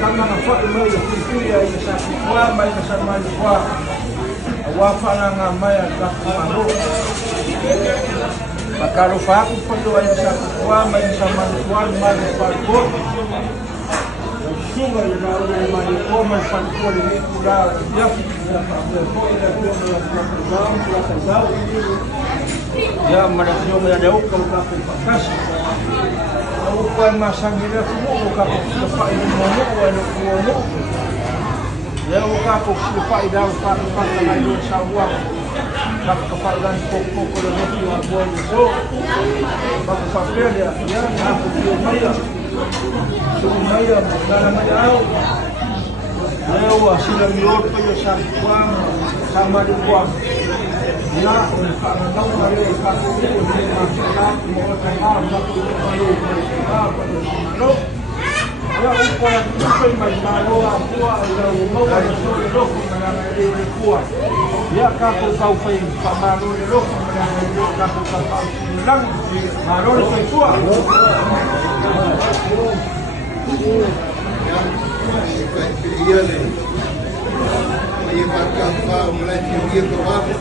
kama na foto mai kuikuya ina kwamba ina samani kwa wafana nga maya kakumano makaro faku foto ina kwamba ina samani kwa mali kwa sunga ina mali kwa mali kwa ni kula yafi ya kwa ina kwa ya mana sunga ya dau kwa kasi kwa masangira semua kako lepas ini mono wala kuono ya kako lepas dah lepas lain sawa kako kefaedan pokok kalau mesti buat so bapa papel ya aku dia maya dalam jauh leo asila mioto ya sama di kuang ya kalau hari kako ini masalah mau tahap satu ya upaya itu masalah apa yang mau disuruh menangani kuat ya kako kau fai pamalu loh menangani kako kau hilang harus sesuai iya nih ini makan apa mulai dia berapa